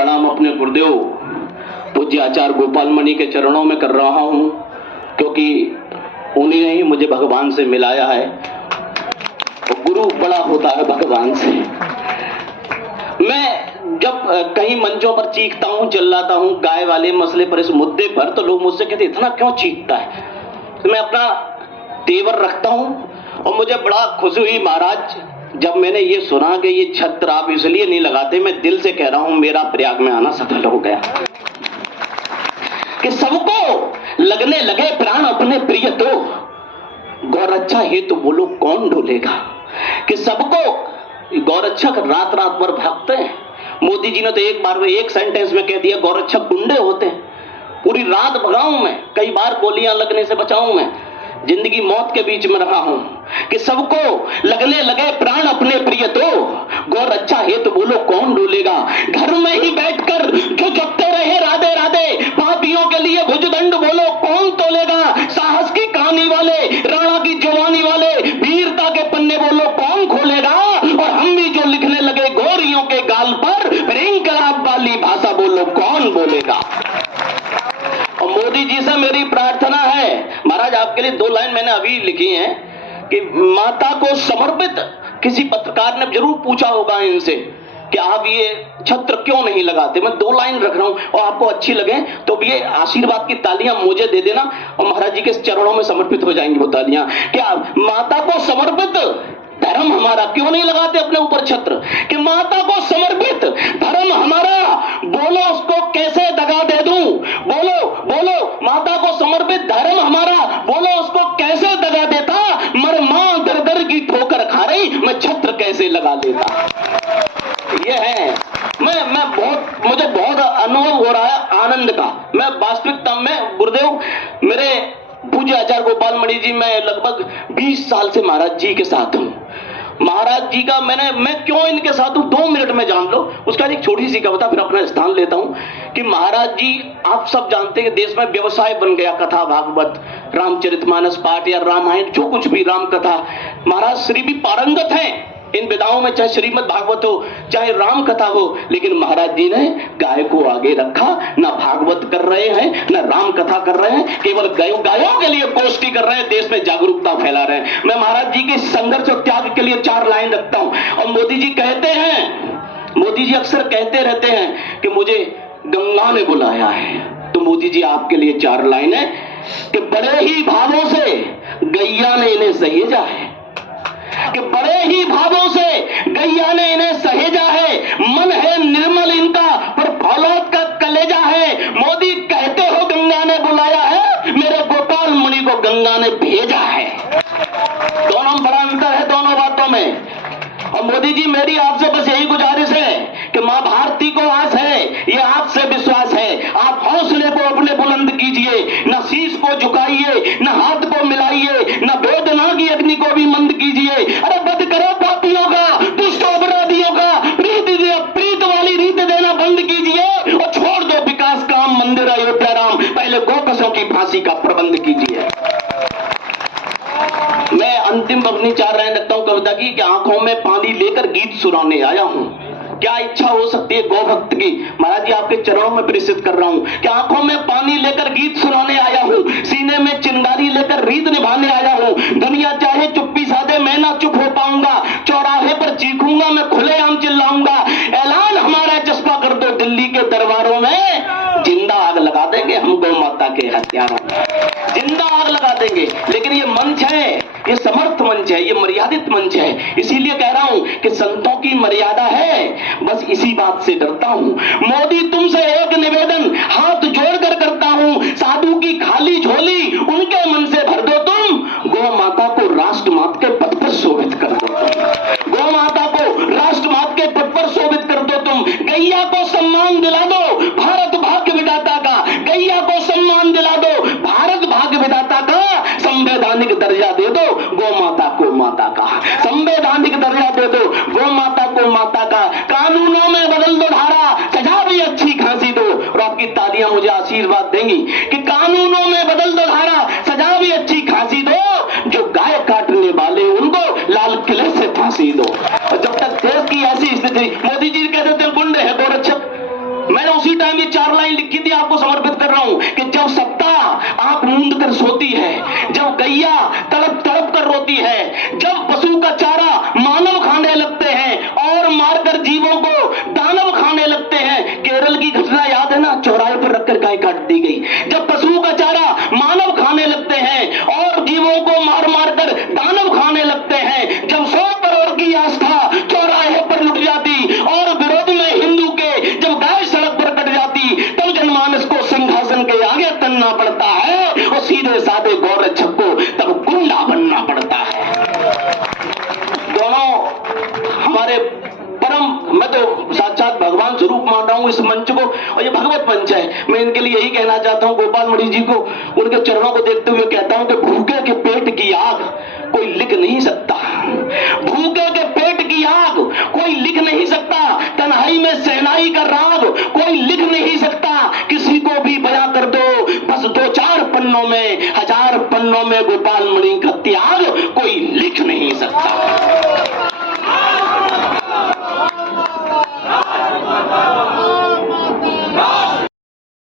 प्रणाम अपने गुरुदेव पूज्य आचार्य गोपाल मणि के चरणों में कर रहा हूं, क्योंकि उन्हीं ने ही मुझे भगवान से मिलाया है। गुरु बड़ा होता है भगवान से। मैं जब कहीं मंचों पर चीखता हूं, चिल्लाता हूं गाय वाले मसले पर, इस मुद्दे पर, तो लोग मुझसे कहते इतना क्यों चीखता है। तो मैं अपना तेवर रखता हूं और मुझे बड़ा खुशी हुई महाराज जब मैंने ये सुना कि ये छत्र आप इसलिए नहीं लगाते। मैं दिल से कह रहा हूं मेरा प्रयाग में आना सफल हो गया कि सबको लगने लगे प्राण अपने प्रिय तो गौरक्षा हेतु बोलो कौन डोलेगा। कि सबको गौरक्षक रात रात भर भागते हैं। मोदी जी ने तो एक बार में एक सेंटेंस में कह दिया गौरक्षक गुंडे होते हैं। पूरी रात भगाऊं मैं, कई बार गोलियां लगने से बचाऊं मैं, जिंदगी मौत के बीच में रहा हूं कि सबको लगने लगे प्राण अपने प्रिय तो गौरक्षा हेतु बोलो कौन डोलेगा। घर में ही बैठकर जो जपते रहे राधे राधे, पापियों के लिए भुजदंड बोलो कौन तोलेगा। साहस की कहानी वाले, राणा की जवानी वाले, वीरता के पन्ने बोलो कौन खोलेगा। और हम भी जो लिखने लगे गोरियों के गाल पर इंकलाब वाली भाषा बोलो कौन बोलेगा। और मोदी जी से मेरी प्रार्थना है महाराज, आपके लिए 2 लाइन मैंने अभी लिखी हैं कि माता को समर्पित। किसी पत्रकार ने जरूर पूछा होगा इनसे कि आप ये छत्र क्यों नहीं लगाते। मैं 2 लाइन रख रहा हूं और आपको अच्छी लगे तो भी ये आशीर्वाद की तालियां मुझे दे देना और महाराज जी के चरणों में समर्पित हो जाएंगी वो तालियां। क्या माता को समर्पित धर्म हमारा, क्यों नहीं लगाते अपने ऊपर छत्र कि माता को समर्पित धर्म हमारा, बोलो उसको कैसे दगा दे दूं। बोलो बोलो माता को समर्पित धर्म हमारा, बोलो उसको कैसे दगा देता। मर मां दर दर की ठोकर खा रही, मैं छत्र कैसे लगा लेता। ये है मुझे बहुत अनुभव हो रहा है आनंद का। मैं वास्तविकता में गुरुदेव मेरे पूज्य आचार्य गोपाल मणि जी, मैं लगभग 20 साल से महाराज जी के साथ हूं। महाराज जी का मैं क्यों इनके साथ हूं 2 मिनट में जान लो। उसका एक छोटी सी कविता फिर अपना स्थान लेता हूं कि महाराज जी आप सब जानते हैं देश में व्यवसाय बन गया कथा भागवत, रामचरितमानस पाठ या रामायण, जो कुछ भी राम कथा। महाराज श्री भी पारंगत हैं इन विधाओं में, चाहे श्रीमद् भागवत हो चाहे राम कथा हो, लेकिन महाराज जी ने गाय को आगे रखा। ना भागवत कर रहे हैं ना राम कथा कर रहे हैं, केवल गायों के लिए गोष्ठी कर रहे हैं, देश में जागरूकता फैला रहे हैं। मैं महाराज जी के संघर्ष और त्याग के लिए 4 लाइन रखता हूं। और मोदी जी कहते हैं, मोदी जी अक्सर कहते रहते हैं कि मुझे गंगा ने बुलाया है। तो मोदी जी आपके लिए 4 लाइन है कि बड़े ही भावों से गैया ने इन्हें सहेजा है, कि बड़े ही भावों से गैया ने इन्हें सहेजा है। मन है निर्मल इनका पर फौलाद का कलेजा है। मोदी कहते हो गंगा ने बुलाया है, मेरे गोपाल मुनि को गंगा ने भेजा है। दोनों बड़ा अंतर है दोनों बातों में। और मोदी जी मेरी आपसे बस यही गुजारिश है कि मां भारती को आस है, ये आपसे विश्वास है। आप हौसले को अपने बुलंद कीजिए, न शीश को झुकाइए, न हाथ को मिलाइए, न वेदना की अग्नि को भी मंद कीजिए। अरे बद करो पापियों का, दुष्ट अपराधियों का, प्रीत वाली रीत देना बंद कीजिए और छोड़ दो विकास काम मंदिर अयोध्या राम, पहले गोकसों की फांसी का प्रबंध कीजिए। मैं अंतिम अपनी 4 लाइन रखता हूं कविता की कि आंखों में पानी लेकर गीत सुनाने आया हूं। क्या इच्छा हो सकती है गौभक्त की। महाराज जी आपके चरणों में प्रेषित कर रहा हूं कि आंखों में पानी लेकर गीत सुनाने आया हूं, सीने में चिंगारी लेकर रीत निभाने आया हूं। दुनिया चाहे चुप्पी साधे मैं ना चुप हो पाऊंगा, चौराहे पर चीखूंगा मैं खुलेआम चिल्लाऊंगा। ऐलान हमारा चस्पा कर दो दिल्ली के दरबारों में, जिंदा आग लगा देंगे हम गौ माता के हत्यारों में, जिंदा आग लगा देंगे। लेकिन ये मंच है, ये समर्थ मंच है, ये मर्यादित मंच है। इसीलिए कह रहा हूं कि संतों की मर्यादा है, बस इसी बात से डरता हूं। मोदी तुमसे एक निवेदन हाथ जोड़कर करता हूं, साधु की खाली झोली उनके मन से भर दो तुम, गौ माता को राष्ट्रमाता के पद पर शोभित कर दो तुम, गौ माता को राष्ट्रमाता के पद पर शोभित कर दो तुम। गैया को सम्मान दिला दो भारत भाग्य विधाता का, गैया को सम्मान दिला दो भारत भाग्य विधाता का। संवैधानिक दर्जा दे दो गौ माता को माता का, संवैधानिक दर्जा दे दो गौ माता को माता का। कानूनों में बदल दो धारा, सजा भी अच्छी खांसी दो। और आपकी तालियां मुझे आशीर्वाद देंगी कि कानूनों में बदल दो धारा, सजा भी अच्छी खांसी दो। जो गाय काटने वाले उनको लाल किले से फांसी दो। और जब तक देश की ऐसी स्थिति, मोदी जी कहते थे गुंडे है गोरक्षक, आंख मूंद कर सोती है, जब गैया तड़प तड़प कर रोती है, जब पशु का चारा मानव खाने लगते हैं और मारकर जीवों को दानव खाने लगते हैं। केरल की घटना याद है ना, चौराहे पर रखकर गाय काट दी गई। जब पशु का चारा मानव खाने लगते हैं और जीवों को मार मार कर दानव खाने लगते हैं, जब 100 करोड़ की आस्था चौराहे पर लुट जाती और विरोध में हिंदू के जब गाय सड़क पर कट जाती, तब जनमानस को सिंहासन के आगे तनना पड़ता है और सीधे साधे गौरक्षक को तब गुंडा बनना पड़ता है। दोनों हमारे परम, मैं तो साक्षात भगवान स्वरूप मान रहा हूं इस मंच को, और ये भगवत मंच है। मैं इनके लिए यही कहना चाहता हूं, गोपाल मणि जी को, उनके चरणों को देखते हुए कहता हूं कि भूखे के पेट की आग कोई लिख नहीं सकता, भूखे के पेट की आग कोई लिख नहीं सकता, तन्हाई में सहनाई का राग कोई लिख नहीं सकता, किसी को भी बयां कर दो बस 2-4 पन्नों में, 1000 पन्नों में गोपाल मणि का त्याग कोई लिख नहीं सकता।